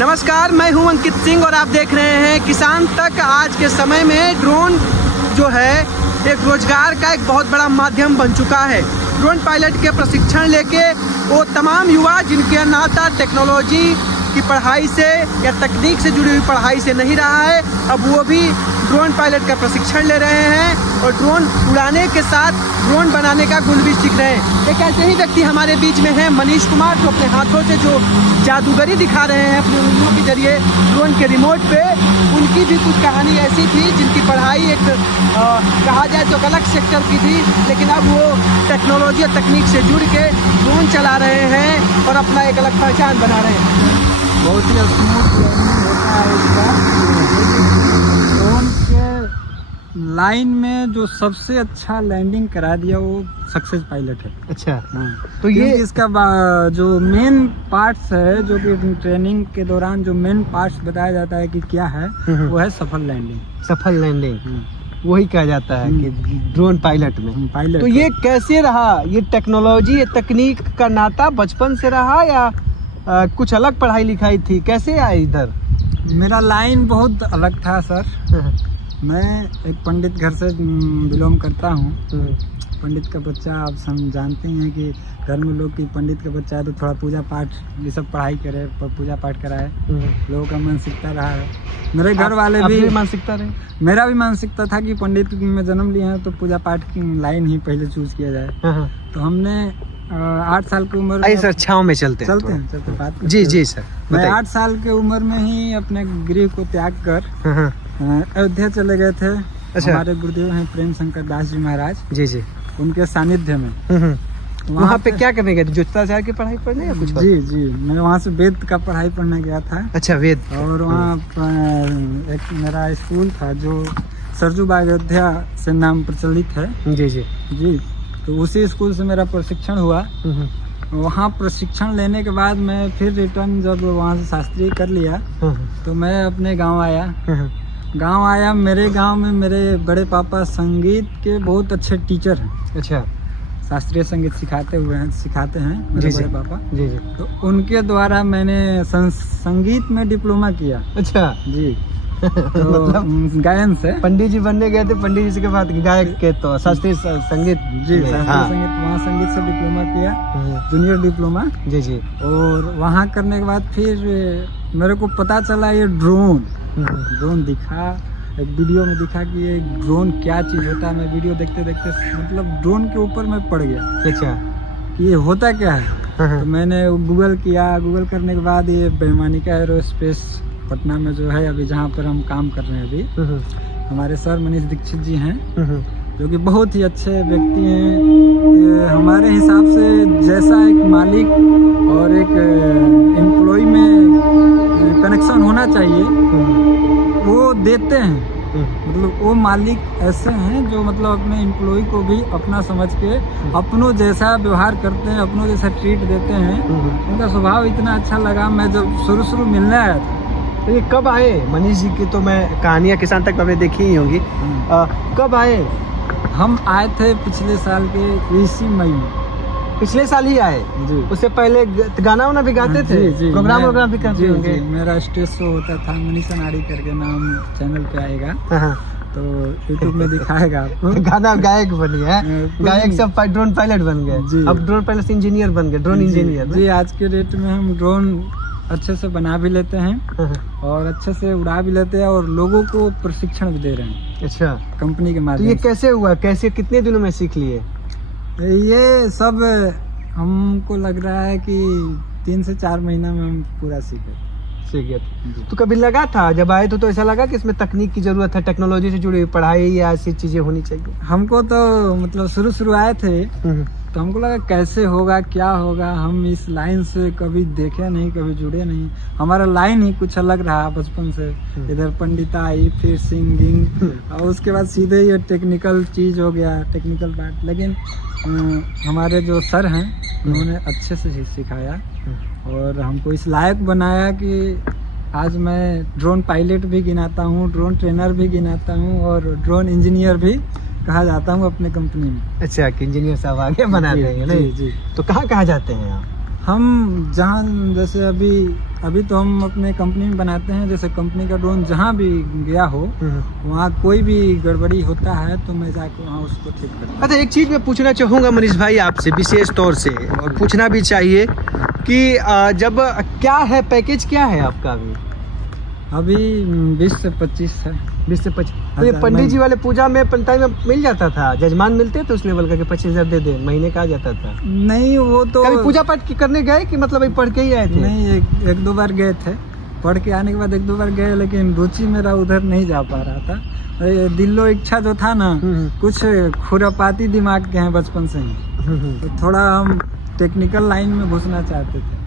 नमस्कार, मैं हूं अंकित सिंह और आप देख रहे हैं किसान तक। आज के समय में ड्रोन जो है एक रोजगार का एक बहुत बड़ा माध्यम बन चुका है। ड्रोन पायलट के प्रशिक्षण लेके वो तमाम युवा जिनके नाता टेक्नोलॉजी की पढ़ाई से या तकनीक से जुड़ी हुई पढ़ाई से नहीं रहा है, अब वो भी ड्रोन पायलट का प्रशिक्षण ले रहे हैं और ड्रोन उड़ाने के साथ ड्रोन बनाने का गुण भी सीख रहे हैं। एक ऐसे ही व्यक्ति हमारे बीच में हैं, मनीष कुमार, जो अपने हाथों से जो जादूगरी दिखा रहे हैं अपनी उंगलियों के जरिए ड्रोन के रिमोट पे। उनकी भी कुछ कहानी ऐसी थी जिनकी पढ़ाई एक कहा जाए तो अलग सेक्टर की थी, लेकिन अब वो टेक्नोलॉजी और तकनीक से जुड़ के ड्रोन चला रहे हैं और अपना एक अलग पहचान बना रहे हैं। बहुत ही स्मूथ लैंडिंग होता है इसका। ड्रोन के लाइन में जो सबसे अच्छा लैंडिंग करा दिया वो सक्सेस पायलट है। अच्छा, तो ये इसका जो मेन पार्ट्स है, जो कि ट्रेनिंग के दौरान जो मेन पार्ट्स बताया जाता है कि क्या है, वो है सफल लैंडिंग। सफल लैंडिंग वही कहा जाता है कि ड्रोन पायलट में पायलट। तो ये कैसे रहा, ये टेक्नोलॉजी ये तकनीक का नाता बचपन से रहा या कुछ अलग पढ़ाई लिखाई थी, कैसे आए इधर? मेरा लाइन बहुत अलग था सर। मैं एक पंडित घर से बिलोंग करता हूँ। पंडित का बच्चा आप सब जानते हैं कि घर में लोग की पंडित का बच्चा है तो थोड़ा पूजा पाठ ये सब पढ़ाई करे, पूजा पाठ कराए, लोगों का मानसिकता रहा है। मेरे घर वाले भी मानसिकता रहे, मेरा भी मानसिकता था कि पंडित में जन्म लिए हैं तो पूजा पाठ की लाइन ही पहले चूज किया जाए। तो हमने 8 साल की उम्र में सर छाँव में चलते बात जी सर। मैं 8 साल की उम्र में ही अपने गृह को त्याग कर अयोध्या चले गए थे। अच्छा। हमारे गुरुदेव हैं प्रेम शंकर दास जी महाराज जी, उनके सानिध्य में। वहाँ पे क्या करने गए थे? ज्योतिषाचार्य की पढ़ाई पढ़ने या कुछ? जी मैं वहाँ से वेद का पढ़ाई पढ़ने गया था। अच्छा, वेद। और वहाँ एक मेरा स्कूल था जो सरजू बाग अयोध्या से नाम प्रचलित है। जी तो उसी स्कूल से मेरा प्रशिक्षण हुआ। वहाँ प्रशिक्षण लेने के बाद मैं फिर रिटर्न जब वहाँ से शास्त्रीय कर लिया तो मैं अपने गांव आया। मेरे गांव में मेरे बड़े पापा संगीत के बहुत अच्छे टीचर हैं। अच्छा, शास्त्रीय संगीत सिखाते हैं मेरे बड़े पापा। जी तो उनके द्वारा मैंने संगीत में डिप्लोमा किया। अच्छा जी। तो मतलब गायन से पंडित जी बनने गए थे, पंडित जी के बाद गायक के तो शास्त्रीय संगीत। जी, शास्त्रीय संगीत वहाँ संगीत से डिप्लोमा किया, जूनियर डिप्लोमा। जी और वहाँ करने के बाद फिर मेरे को पता चला ये ड्रोन दिखा, एक वीडियो में दिखा कि ये ड्रोन क्या चीज होता है। मैं वीडियो देखते मतलब ड्रोन के ऊपर मैं पड़ गया। अच्छा, कि ये होता क्या है। तो मैंने गूगल किया। गूगल करने के बाद ये वैमानिका एरोस्पेस पटना में जो है अभी जहाँ पर हम काम कर रहे हैं अभी, हमारे सर मनीष दीक्षित जी हैं, जो कि बहुत ही अच्छे व्यक्ति हैं। हमारे हिसाब से जैसा एक मालिक और एक एम्प्लॉय में कनेक्शन होना चाहिए वो देते हैं। मतलब वो मालिक ऐसे हैं जो मतलब अपने एम्प्लॉय को भी अपना समझ के अपनों जैसा व्यवहार करते हैं, अपनों जैसा ट्रीट देते हैं। उनका स्वभाव इतना अच्छा लगा। मैं जब शुरू मिलने आया था। तो ये कब आए मनीष जी की? तो मैं कहानियाँ किसान तक हमें देखी ही होंगी। कब आए? हम आए थे पिछले साल के इसी मई में। पिछले साल ही आए जी। उससे पहले गाना वाना भी गाते थे? जी, प्रोग्राम भी करते होंगे। मेरा स्टेज शो होता था, मनीषा नाड़ी करके नाम चैनल पे आएगा तो यूट्यूब में दिखाएगा आपको। गाना गायक बनी है, गायक सब ड्रोन पायलट बन गए। अब ड्रोन पायलट से इंजीनियर बन गए, ड्रोन इंजीनियर। जी आज के डेट में हम ड्रोन अच्छे से बना भी लेते हैं और अच्छे से उड़ा भी लेते हैं और लोगों को प्रशिक्षण भी दे रहे हैं। अच्छा, कंपनी के माध्यम। तो ये कैसे हुआ, कैसे कितने दिनों में सीख लिए? ये सब हमको लग रहा है कि 3 से 4 महीना में हम पूरा सीख गए। तो कभी लगा था जब आए तो ऐसा लगा कि इसमें तकनीक की जरूरत है, टेक्नोलॉजी से जुड़ी हुई पढ़ाई या ऐसी चीजें होनी चाहिए? हमको तो मतलब शुरू आए थे तो हमको लगा कैसे होगा, क्या होगा। हम इस लाइन से कभी देखे नहीं, कभी जुड़े नहीं। हमारा लाइन ही कुछ अलग रहा बचपन से। इधर पंडिताई, फिर सिंगिंग और उसके बाद सीधे ये टेक्निकल चीज हो गया, टेक्निकल पार्ट। लेकिन हमारे जो सर हैं उन्होंने अच्छे से सिखाया और हमको इस लायक बनाया कि आज मैं ड्रोन पायलट भी गिनाता हूँ, ड्रोन ट्रेनर भी गिनाता हूँ और ड्रोन इंजीनियर भी कहा जाता हूँ अपने कंपनी में। अच्छा, कि इंजीनियर साहब आगे बना देंगे। नहीं जी। तो कहाँ जाते हैं आप? हम जहाँ जैसे अभी तो हम अपने कंपनी में बनाते हैं, जैसे कंपनी का ड्रोन जहाँ भी गया हो वहाँ कोई भी गड़बड़ी होता है तो मैं जाकर वहाँ उसको ठीक करता हूँ। अच्छा, एक चीज़ मैं पूछना चाहूँगा मनीष भाई आपसे विशेष तौर से, और पूछना भी चाहिए कि जब क्या है पैकेज क्या है आपका अभी 20 से 25 है। 20 से 25। तो ये पंडित जी वाले पूजा में पंटाई में मिल जाता था, जजमान मिलते थे उस लेवल का कि 25,000 दे दे, महीने का आ जाता था? नहीं, वो तो कभी पूजा पाठ करने गए कि मतलब अभी पढ़ के ही आए थे? नहीं, एक दो बार गए थे, पढ़ के आने के बाद एक दो बार गए, लेकिन रुचि मेरा उधर नहीं जा पा रहा था। दिलो इच्छा जो था ना, कुछ खुरापाती दिमाग के हैं बचपन से ही, तो थोड़ा हम टेक्निकल लाइन में घुसना चाहते थे,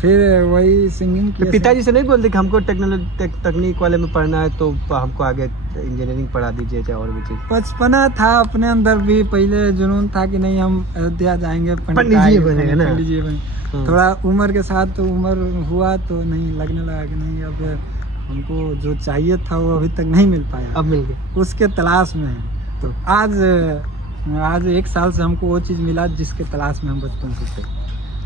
फिर वही सिंगिंग। तो पिताजी से नहीं बोलते कि हमको तकनीक वाले में पढ़ना है तो हमको आगे इंजीनियरिंग पढ़ा दीजिए चाहे और भी चीज? बचपना था, अपने अंदर भी पहले जुनून था कि नहीं हम अयोध्या जाएंगे, पंडित जी बनेंगे ना। पंडित जी बने। थोड़ा उम्र के साथ तो उम्र हुआ तो नहीं लगने लगा कि नहीं अब हमको जो चाहिए था वो अभी तक नहीं मिल पाया, अब मिल गया, उसके तलाश में है। तो आज 1 साल से हमको वो चीज़ मिला जिसके तलाश में हम बचपन से थे।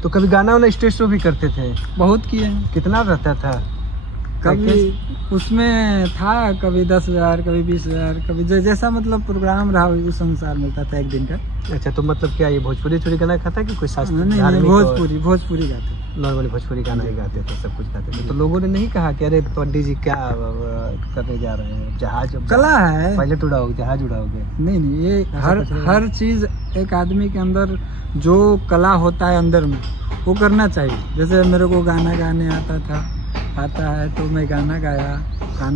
तो कभी गाना वाना स्टेज शो भी करते थे? बहुत किए। कितना रहता था? कभी उसमें था कभी 10,000, कभी 20,000, कभी जैसा मतलब प्रोग्राम रहा उस अनुसार मिलता था एक दिन का। अच्छा, तो मतलब क्या ये भोजपुरी थोड़ी गाना खाता कि कोई शास्त्रीय? नहीं, भोजपुरी गाते, नॉर्मली भोजपुरी गाना ही गाते थे, सब कुछ गाते थे। तो लोगों ने नहीं कहा कि अरे पंडित जी क्या करने जा रहे हैं, जहाज कला है, पायलट उड़ाओगे, जहाज उड़ाओगे? नहीं, ये हर चीज एक आदमी के अंदर जो कला होता है अंदर में वो करना चाहिए। जैसे मेरे को गाना गाने आता है तो मैं गाना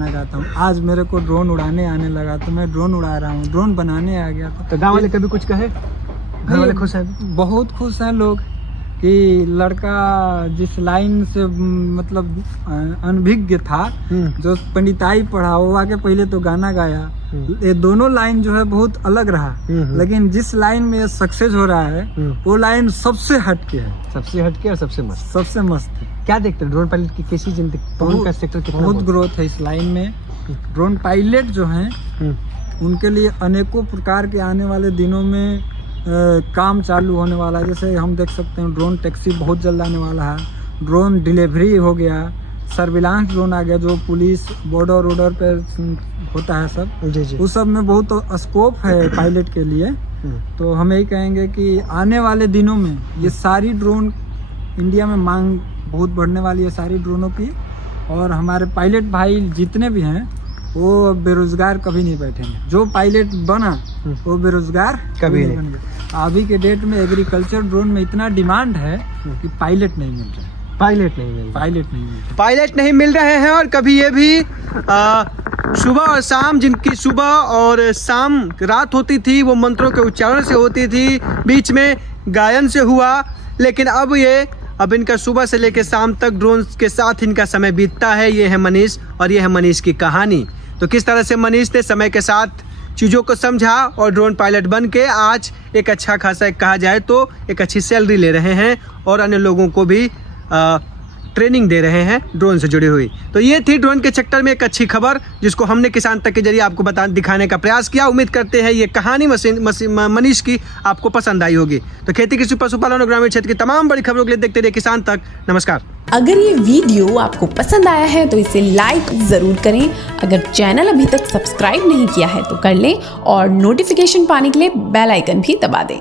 गाता हूँ। आज मेरे को ड्रोन उड़ाने आने लगा तो मैं ड्रोन उड़ा रहा हूँ, ड्रोन बनाने आ गया। तो गाँव वाले कभी कुछ कहे? घर वाले खुश हैं? बहुत खुश हैं लोग कि लड़का जिस लाइन से मतलब अनभिज्ञ था, जो पंडिताई पढ़ा, वो आके पहले तो गाना गाया। ये दोनों लाइन जो है बहुत अलग रहा, लेकिन जिस लाइन में ये सक्सेस हो रहा है वो लाइन सबसे हटके है, सबसे हटके और सबसे मस्त है। क्या देखते हैं ड्रोन पायलट की कैसी जिंदगी, ड्रोन का सेक्टर कितना बहुत ग्रोथ है इस लाइन में। ड्रोन पायलट जो हैं उनके लिए अनेकों प्रकार के आने वाले दिनों में काम चालू होने वाला है। जैसे हम देख सकते हैं ड्रोन टैक्सी बहुत जल्द आने वाला है, ड्रोन डिलीवरी हो गया, सर्विलांस ड्रोन आ गया जो पुलिस बॉर्डर पे होता है सब जी। उस सब में बहुत स्कोप है पायलट के लिए। तो हम यही कहेंगे कि आने वाले दिनों में ये सारी ड्रोन इंडिया में मांग बहुत बढ़ने वाली है सारी ड्रोनों की, और हमारे पायलट भाई जितने भी हैं वो बेरोजगार कभी नहीं बैठेंगे। जो पायलट बना वो बेरोजगार कभी नहीं बनेगा। अभी के डेट में एग्रीकल्चर ड्रोन में इतना डिमांड है कि पायलट नहीं मिल रहा है, पायलट नहीं मिल रहे हैं। और कभी ये भी सुबह और शाम, जिनकी सुबह और शाम रात होती थी वो मंत्रों के उच्चारण से होती थी, बीच में गायन से हुआ, लेकिन अब इनका सुबह से लेकर शाम तक ड्रोन के साथ इनका समय बीतता है। ये है मनीष और ये है मनीष की कहानी। तो किस तरह से मनीष ने समय के साथ चीज़ों को समझा और ड्रोन पायलट बन के आज एक अच्छा खासा कहा जाए तो एक अच्छी सैलरी ले रहे हैं और अन्य लोगों को भी ट्रेनिंग दे रहे हैं ड्रोन से जुड़ी हुई। तो ये थी ड्रोन के सेक्टर में एक अच्छी खबर जिसको हमने किसान तक के जरिए आपको दिखाने का प्रयास किया। उम्मीद करते हैं ये कहानी मनीष की आपको पसंद आई होगी। तो खेती कृषि पशुपालन और ग्रामीण क्षेत्र की तमाम बड़ी खबरों के लिए देखते रहिए किसान तक। नमस्कार। अगर ये वीडियो आपको पसंद आया है तो इसे लाइक ज़रूर करें। अगर चैनल अभी तक सब्सक्राइब नहीं किया है तो कर लें और नोटिफिकेशन पाने के लिए बेल आइकन भी दबा दें।